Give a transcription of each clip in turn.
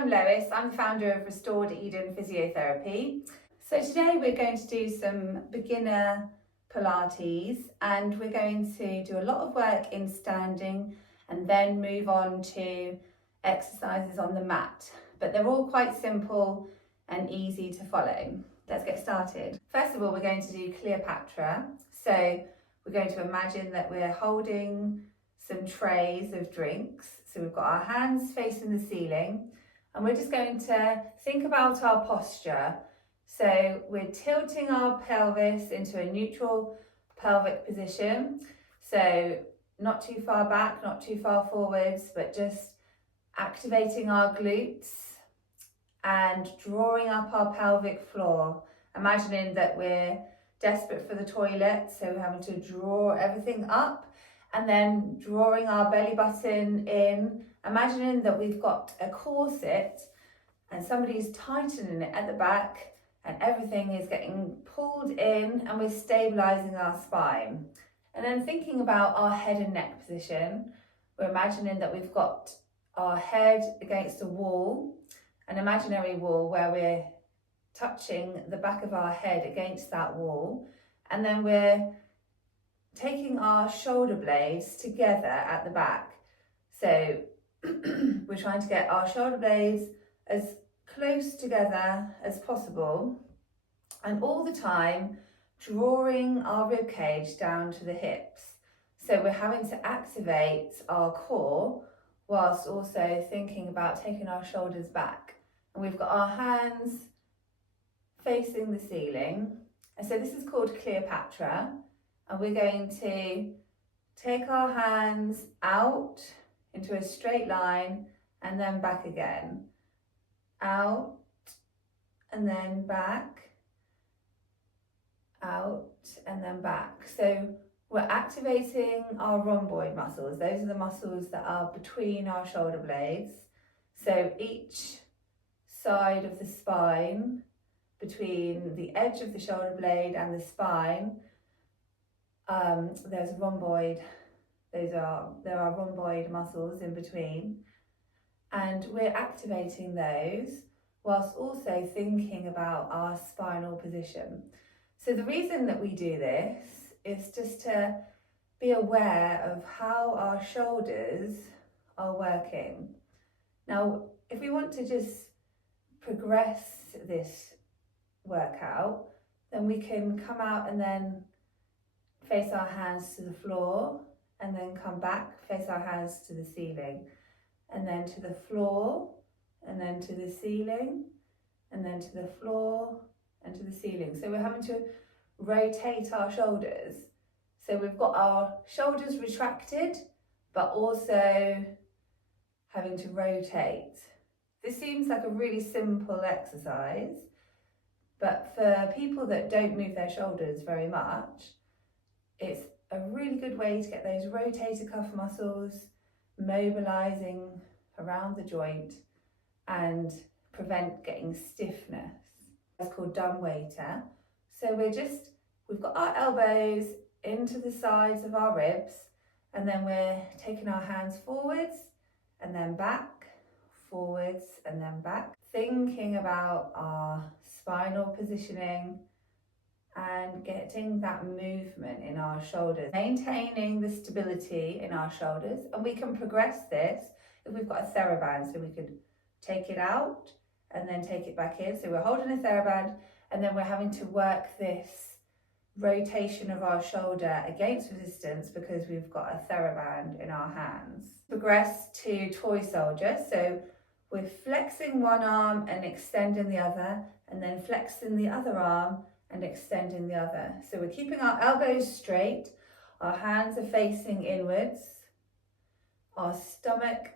I'm Lois. I'm the founder of Restored Eden Physiotherapy. So today we're going to do some beginner Pilates, and we're going to do a lot of work in standing and then move on to exercises on the mat. But they're all quite simple and easy to follow. Let's get started. First of all, we're going to do Cleopatra. So we're going to imagine that we're holding some trays of drinks. So we've got our hands facing the ceiling, and we're just going to think about our posture. So we're tilting our pelvis into a neutral pelvic position. So not too far back, not too far forwards, but just activating our glutes and drawing up our pelvic floor. Imagining that we're desperate for the toilet, so we're having to draw everything up and then drawing our belly button in, imagining that we've got a corset and somebody's tightening it at the back and everything is getting pulled in and we're stabilizing our spine. And then thinking about our head and neck position, we're imagining that we've got our head against a wall, an imaginary wall where we're touching the back of our head against that wall, and then we're taking our shoulder blades together at the back. So we're trying to get our shoulder blades as close together as possible, and all the time drawing our rib cage down to the hips. So we're having to activate our core whilst also thinking about taking our shoulders back. And we've got our hands facing the ceiling. And so this is called Cleopatra. And we're going to take our hands out into a straight line and then back again. Out and then back. Out and then back. So we're activating our rhomboid muscles. Those are the muscles that are between our shoulder blades. So each side of the spine, between the edge of the shoulder blade and the spine, there's a rhomboid. There are rhomboid muscles in between, and we're activating those whilst also thinking about our spinal position. So the reason that we do this is just to be aware of how our shoulders are working. Now, if we want to just progress this workout, then we can come out and then face our hands to the floor, and then come back, face our hands to the ceiling, and then to the floor, and then to the ceiling, and then to the floor, and to the ceiling. So we're having to rotate our shoulders. So we've got our shoulders retracted, but also having to rotate. This seems like a really simple exercise, but for people that don't move their shoulders very much, it's a really good way to get those rotator cuff muscles mobilizing around the joint and prevent getting stiffness. It's called dumbwaiter. So we've got our elbows into the sides of our ribs, and then we're taking our hands forwards and then back, forwards and then back, thinking about our spinal positioning and getting that movement in our shoulders, maintaining the stability in our shoulders. And we can progress this if we've got a TheraBand, so we could take it out and then take it back in. So we're holding a TheraBand, and then we're having to work this rotation of our shoulder against resistance because we've got a TheraBand in our hands. Progress to toy soldier. So we're flexing one arm and extending the other, and then flexing the other arm and extending the other. So we're keeping our elbows straight, our hands are facing inwards, our stomach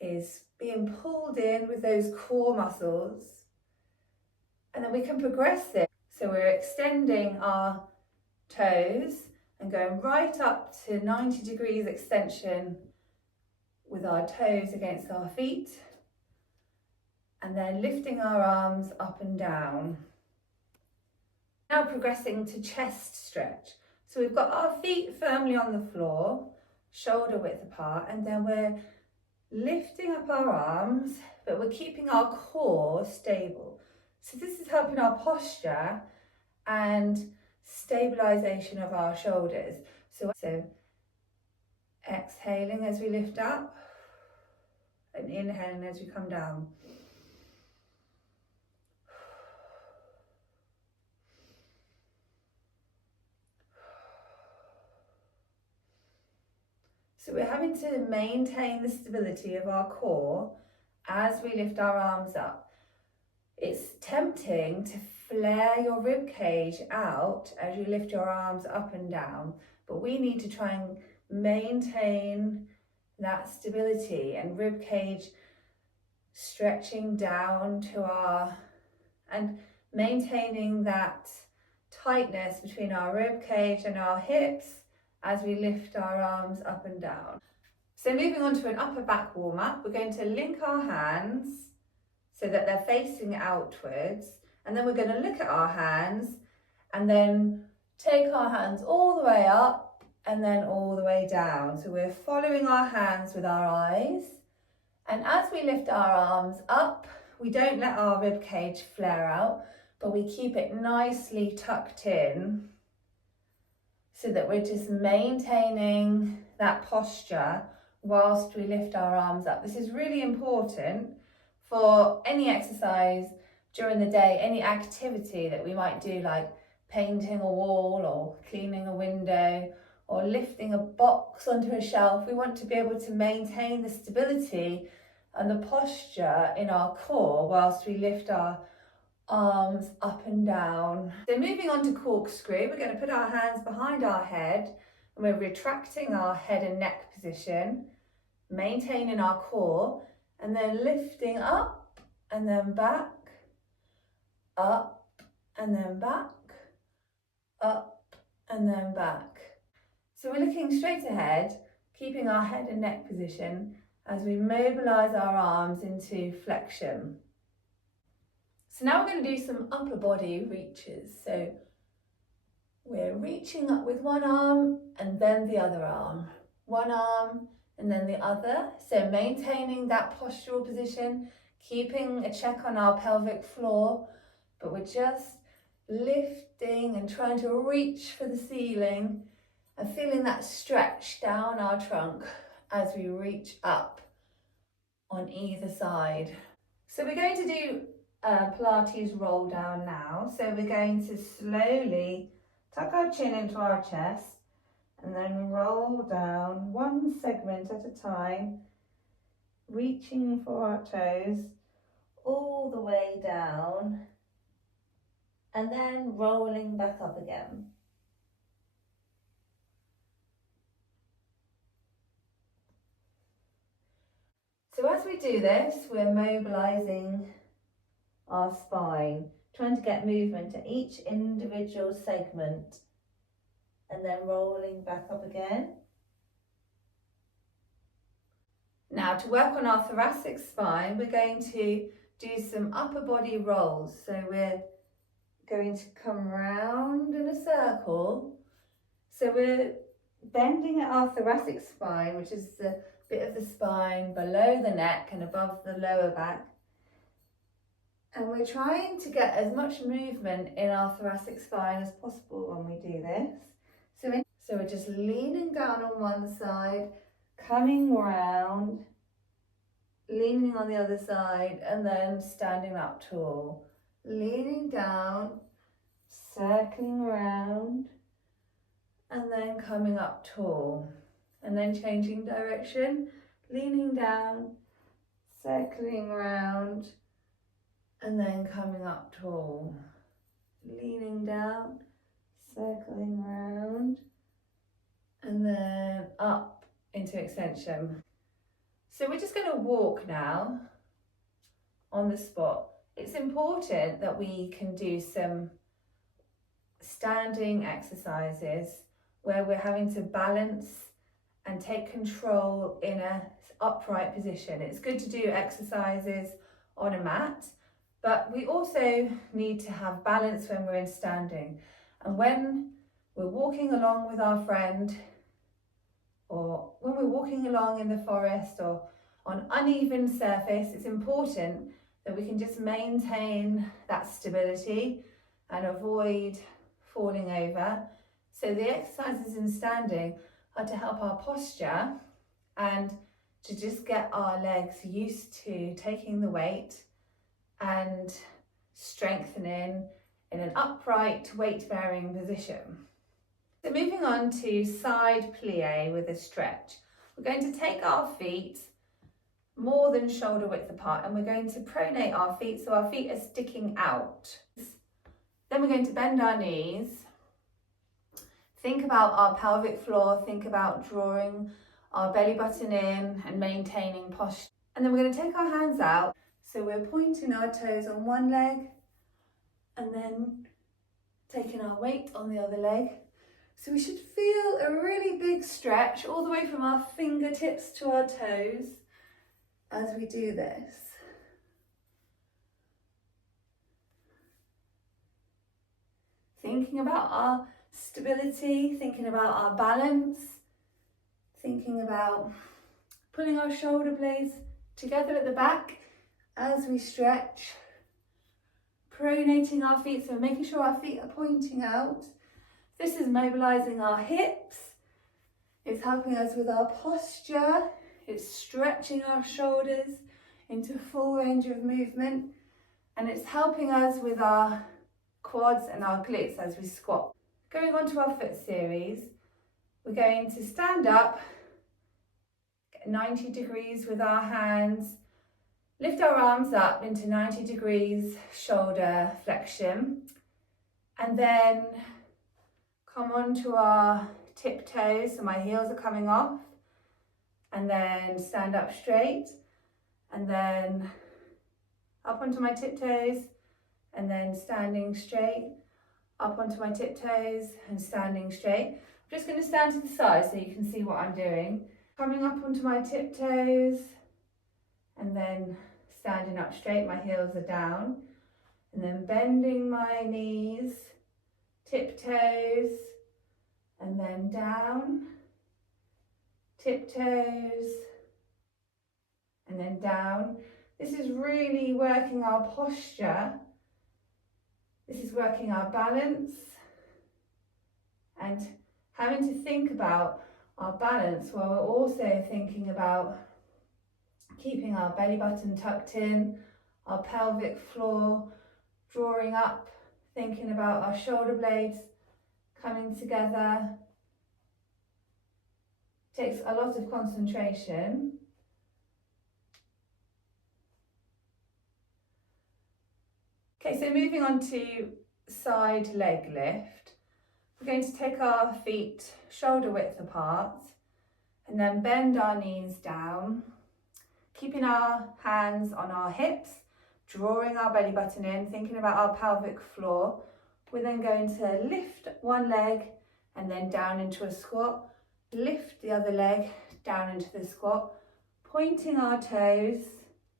is being pulled in with those core muscles, and then we can progress this. So we're extending our toes and going right up to 90 degrees extension with our toes against our feet, and then lifting our arms up and down. Now progressing to chest stretch. So we've got our feet firmly on the floor, shoulder width apart, and then we're lifting up our arms, but we're keeping our core stable. So this is helping our posture and stabilization of our shoulders. So exhaling as we lift up and inhaling as we come down. So we're having to maintain the stability of our core as we lift our arms up. It's tempting to flare your rib cage out as you lift your arms up and down, but we need to try and maintain that stability and rib cage stretching down to and maintaining that tightness between our rib cage and our hips as we lift our arms up and down. So moving on to an upper back warm up, we're going to link our hands so that they're facing outwards, and then we're going to look at our hands and then take our hands all the way up and then all the way down. So we're following our hands with our eyes, and as we lift our arms up, we don't let our rib cage flare out, but we keep it nicely tucked in so that we're just maintaining that posture whilst we lift our arms up. This is really important for any exercise during the day, any activity that we might do, like painting a wall or cleaning a window or lifting a box onto a shelf. We want to be able to maintain the stability and the posture in our core whilst we lift our arms up and down. So moving on to corkscrew, we're going to put our hands behind our head and we're retracting our head and neck position, maintaining our core, and then lifting up and then back, up and then back, up and then back. So we're looking straight ahead, keeping our head and neck position as we mobilise our arms into flexion. So now we're going to do some upper body reaches. So we're reaching up with one arm and then the other arm. One arm and then the other. So maintaining that postural position, keeping a check on our pelvic floor, but we're just lifting and trying to reach for the ceiling and feeling that stretch down our trunk as we reach up on either side. So we're going to do Pilates roll down now. So we're going to slowly tuck our chin into our chest and then roll down one segment at a time, reaching for our toes all the way down and then rolling back up again. So as we do this, we're mobilising our spine, trying to get movement to each individual segment and then rolling back up again. Now to work on our thoracic spine, we're going to do some upper body rolls. So we're going to come round in a circle. So we're bending at our thoracic spine, which is the bit of the spine below the neck and above the lower back. And we're trying to get as much movement in our thoracic spine as possible when we do this. So we're just leaning down on one side, coming round, leaning on the other side, and then standing up tall. Leaning down, circling round, and then coming up tall. And then changing direction, leaning down, circling round, and then coming up tall. Leaning down, circling round, and then up into extension. So we're just going to walk now on the spot. It's important that we can do some standing exercises where we're having to balance and take control in an upright position. It's good to do exercises on a mat, but we also need to have balance when we're in standing. And when we're walking along with our friend, or when we're walking along in the forest or on uneven surface, it's important that we can just maintain that stability and avoid falling over. So the exercises in standing are to help our posture and to just get our legs used to taking the weight and strengthening in an upright weight bearing position. So moving on to side plie with a stretch. We're going to take our feet more than shoulder width apart and we're going to pronate our feet so our feet are sticking out. Then we're going to bend our knees. Think about our pelvic floor, think about drawing our belly button in and maintaining posture. And then we're going to take our hands out. So we're pointing our toes on one leg and then taking our weight on the other leg. So we should feel a really big stretch all the way from our fingertips to our toes as we do this. Thinking about our stability, thinking about our balance, thinking about pulling our shoulder blades together at the back as we stretch, pronating our feet, so making sure our feet are pointing out. This is mobilizing our hips, it's helping us with our posture, it's stretching our shoulders into full range of movement, and it's helping us with our quads and our glutes as we squat. Going on to our foot series, we're going to stand up, get 90 degrees with our hands, lift our arms up into 90 degrees shoulder flexion, and then come onto our tiptoes, so my heels are coming off, and then stand up straight, and then up onto my tiptoes, and then standing straight, up onto my tiptoes and standing straight. I'm just going to stand to the side so you can see what I'm doing. Coming up onto my tiptoes, and then standing up straight, my heels are down, and then bending my knees, tiptoes, and then down, tiptoes, and then down. This is really working our posture. This is working our balance and having to think about our balance while we're also thinking about keeping our belly button tucked in, our pelvic floor drawing up, thinking about our shoulder blades coming together. Takes a lot of concentration. Okay, so moving on to side leg lift. We're going to take our feet shoulder width apart and then bend our knees down, keeping our hands on our hips, drawing our belly button in, thinking about our pelvic floor. We're then going to lift one leg and then down into a squat, lift the other leg down into the squat, pointing our toes,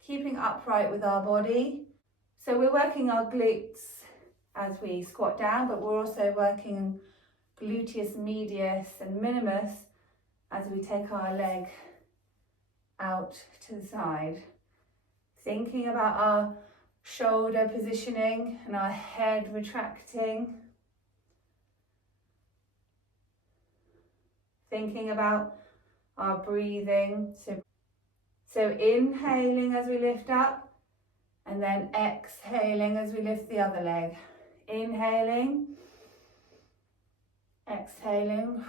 keeping upright with our body. So we're working our glutes as we squat down, but we're also working gluteus medius and minimus as we take our leg out to the side. Thinking about our shoulder positioning and our head retracting. Thinking about our breathing. So inhaling as we lift up and then exhaling as we lift the other leg. Inhaling, exhaling.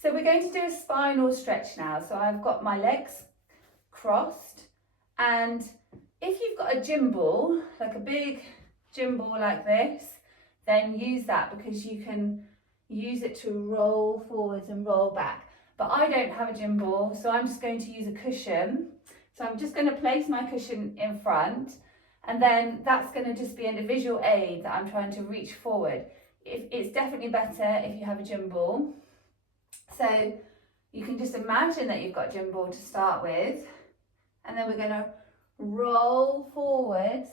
So we're going to do a spinal stretch now. So I've got my legs crossed, and if you've got a gym ball, like a big gym ball like this, then use that because you can use it to roll forwards and roll back. But I don't have a gym ball, so I'm just going to use a cushion. So I'm just going to place my cushion in front, and then that's going to just be a visual aid that I'm trying to reach forward. It's definitely better if you have a gym ball. So you can just imagine that you've got a gym ball to start with, and then we're going to roll forwards,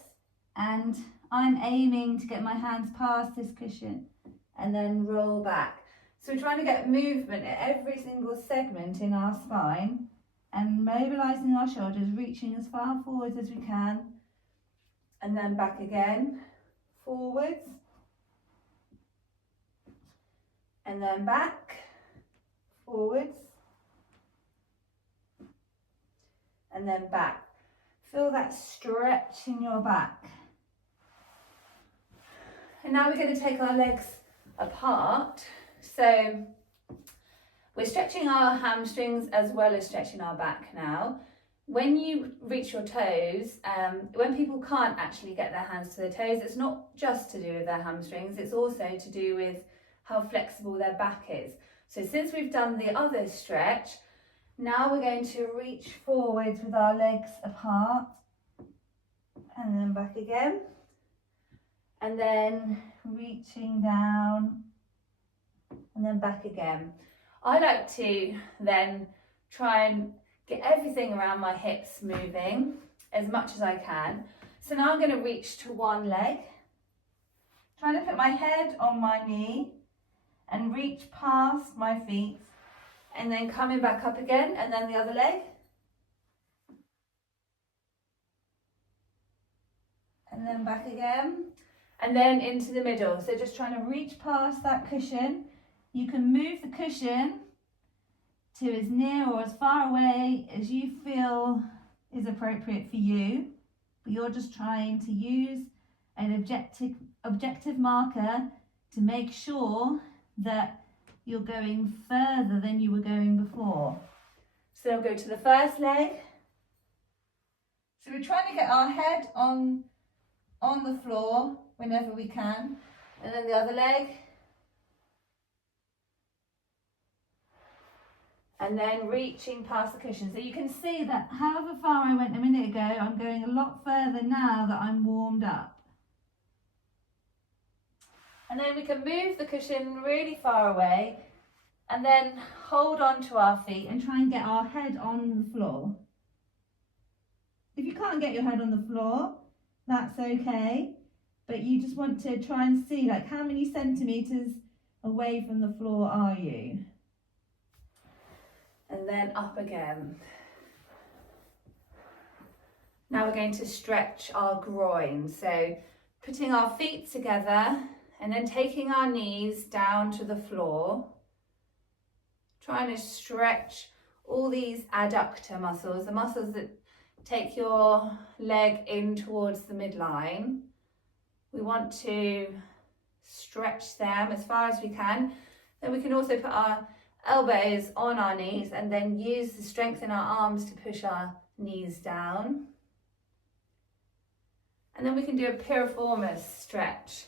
and I'm aiming to get my hands past this cushion and then roll back. So we're trying to get movement at every single segment in our spine and mobilising our shoulders, reaching as far forwards as we can, and then back again, forwards, and then back, forwards, and then back. Feel that stretch in your back. And now we're going to take our legs apart. So we're stretching our hamstrings as well as stretching our back now. When you reach your toes, when people can't actually get their hands to their toes, it's not just to do with their hamstrings, it's also to do with how flexible their back is. So since we've done the other stretch, now we're going to reach forwards with our legs apart and then back again, and then reaching down and then back again. I like to then try and get everything around my hips moving as much as I can. So now I'm going to reach to one leg, trying to put my head on my knee and reach past my feet, and then coming back up again, and then the other leg. And then back again, and then into the middle. So just trying to reach past that cushion. You can move the cushion to as near or as far away as you feel is appropriate for you, but you're just trying to use an objective marker to make sure that you're going further than you were going before. So we'll go to the first leg. So we're trying to get our head on the floor whenever we can, and then the other leg. And then reaching past the cushion. So you can see that however far I went a minute ago, I'm going a lot further now that I'm warmed up. And then we can move the cushion really far away and then hold on to our feet and try and get our head on the floor. If you can't get your head on the floor, that's okay, but you just want to try and see, like, how many centimetres away from the floor are you? And then up again. Now we're going to stretch our groin. So putting our feet together and then taking our knees down to the floor. Trying to stretch all these adductor muscles, the muscles that take your leg in towards the midline. We want to stretch them as far as we can. Then we can also put our elbows on our knees and then use the strength in our arms to push our knees down. And then we can do a piriformis stretch.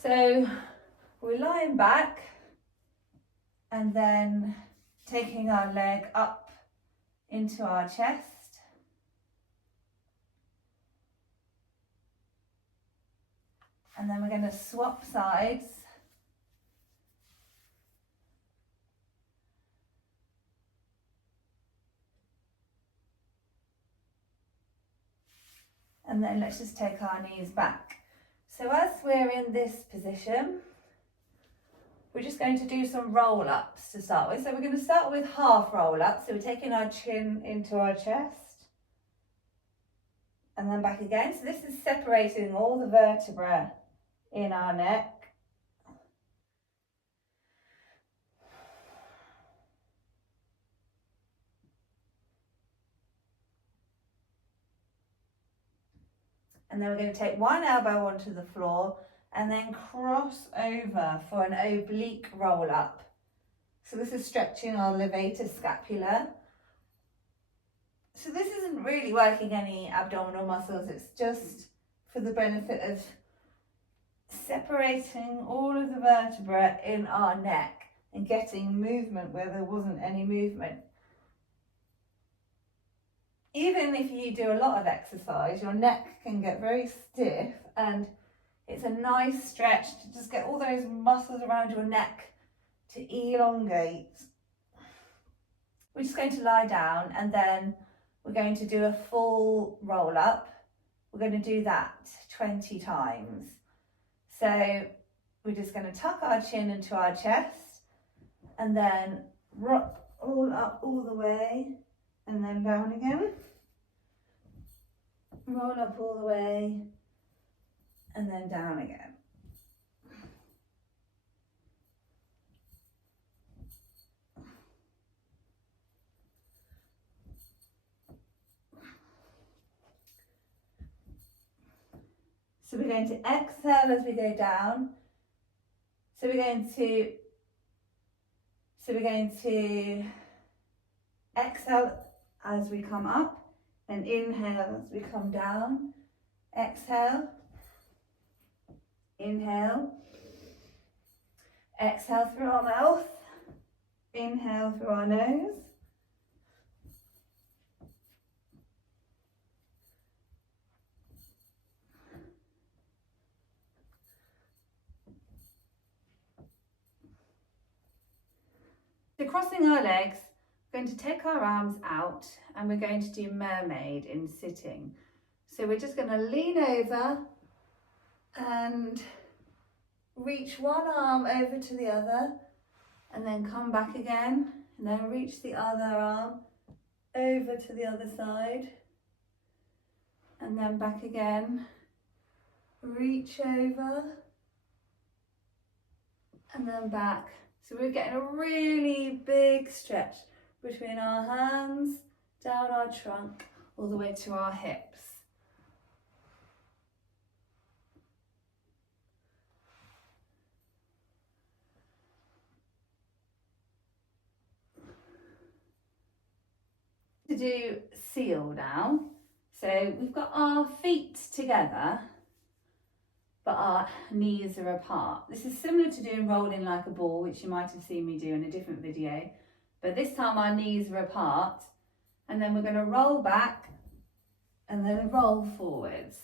So we're lying back and then taking our leg up into our chest. And then we're going to swap sides. And then let's just take our knees back. So as we're in this position, we're just going to do some roll-ups to start with. So we're going to start with half roll-ups. So we're taking our chin into our chest and then back again. So this is separating all the vertebrae in our neck. And then we're going to take one elbow onto the floor and then cross over for an oblique roll up. So this is stretching our levator scapula. So this isn't really working any abdominal muscles, it's just for the benefit of separating all of the vertebrae in our neck and getting movement where there wasn't any movement. Even if you do a lot of exercise, your neck can get very stiff, and it's a nice stretch to just get all those muscles around your neck to elongate. We're just going to lie down and then we're going to do a full roll up. We're going to do that 20 times. So we're just going to tuck our chin into our chest and then rock all up all the way and then down again. Roll up all the way and then down again. So we're going to exhale as we go down. So we're going to exhale as we come up and inhale as we come down. Exhale, inhale, exhale through our mouth, inhale through our nose. So crossing our legs, we're going to take our arms out and we're going to do mermaid in sitting. So we're just going to lean over and reach one arm over to the other and then come back again and then reach the other arm over to the other side and then back again, reach over and then back. So we're getting a really big stretch between our hands, down our trunk, all the way to our hips. To do seal now. So we've got our feet together, but our knees are apart. This is similar to doing rolling like a ball, which you might have seen me do in a different video, but this time our knees are apart, and then we're going to roll back and then roll forwards.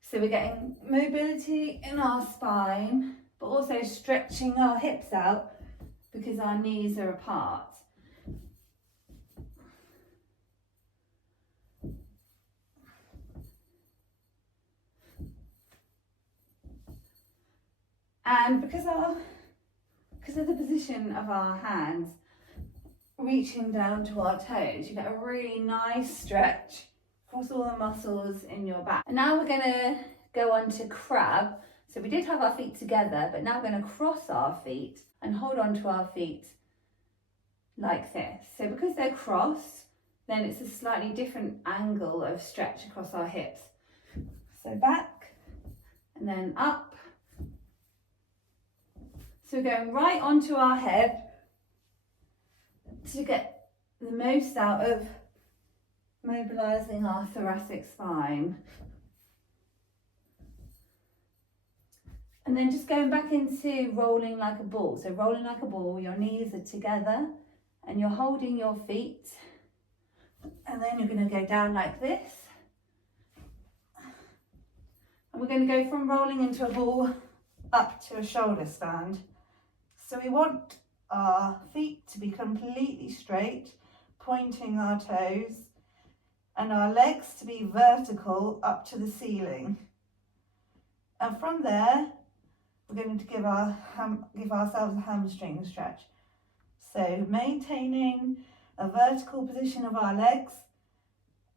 So we're getting mobility in our spine, but also stretching our hips out because our knees are apart. And because of the position of our hands reaching down to our toes, you get a really nice stretch across all the muscles in your back. And now we're going to go on to crab. So we did have our feet together, but now we're going to cross our feet and hold on to our feet like this. So because they're crossed, then it's a slightly different angle of stretch across our hips. So back and then up. So we're going right onto our head to get the most out of mobilising our thoracic spine. And then just going back into rolling like a ball. So rolling like a ball, your knees are together and you're holding your feet. And then you're going to go down like this. And we're going to go from rolling into a ball up to a shoulder stand. So we want our feet to be completely straight, pointing our toes, and our legs to be vertical up to the ceiling. And from there, we're going to give ourselves a hamstring stretch. So maintaining a vertical position of our legs,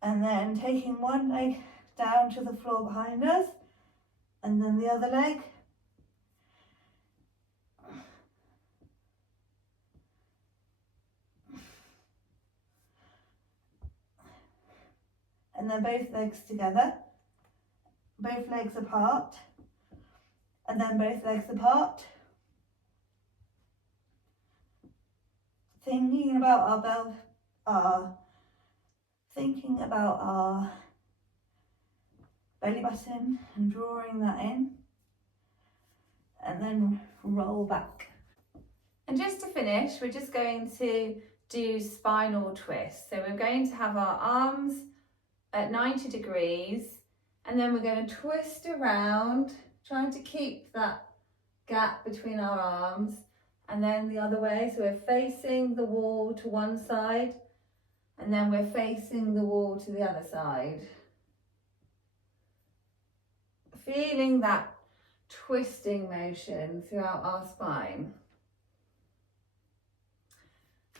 and then taking one leg down to the floor behind us, and then the other leg. And then both legs together, both legs apart, and then both legs apart. Thinking about our belly button and drawing that in, and then roll back. And just to finish, we're just going to do spinal twists. So we're going to have our arms at 90 degrees, and then we're going to twist around, trying to keep that gap between our arms, and then the other way. So we're facing the wall to one side, and then we're facing the wall to the other side. Feeling that twisting motion throughout our spine.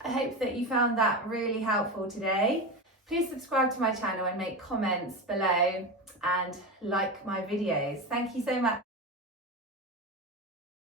I hope that you found that really helpful today. Please subscribe to my channel and make comments below and like my videos. Thank you so much.